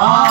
아,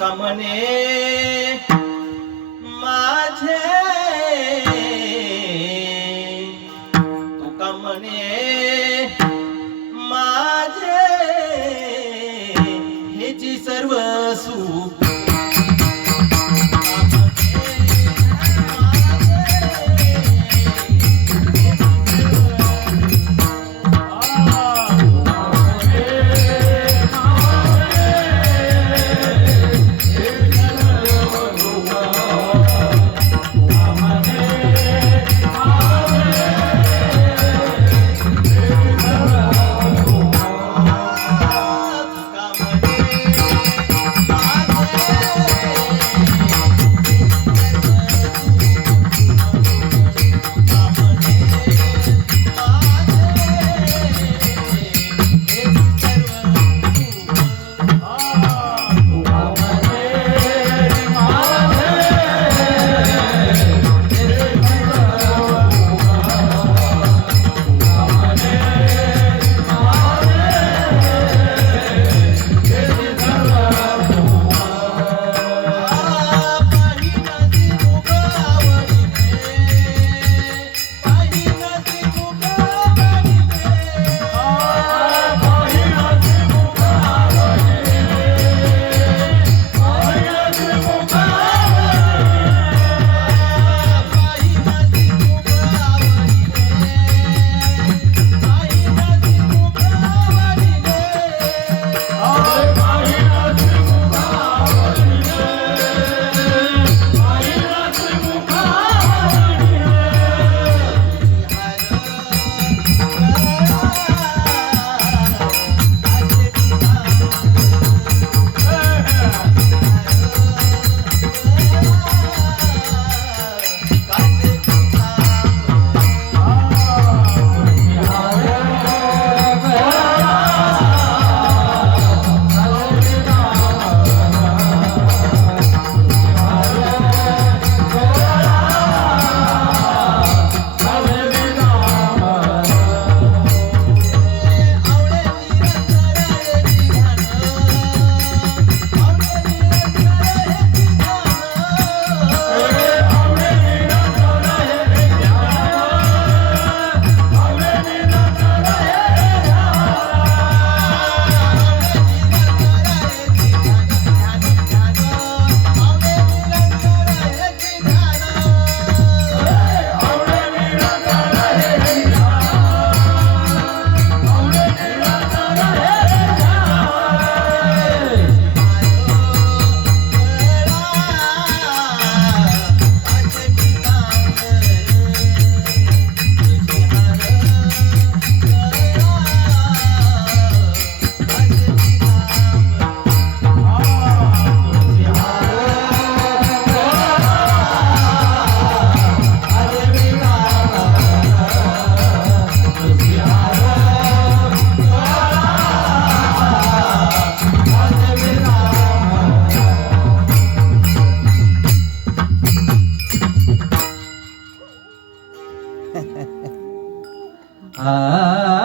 कमने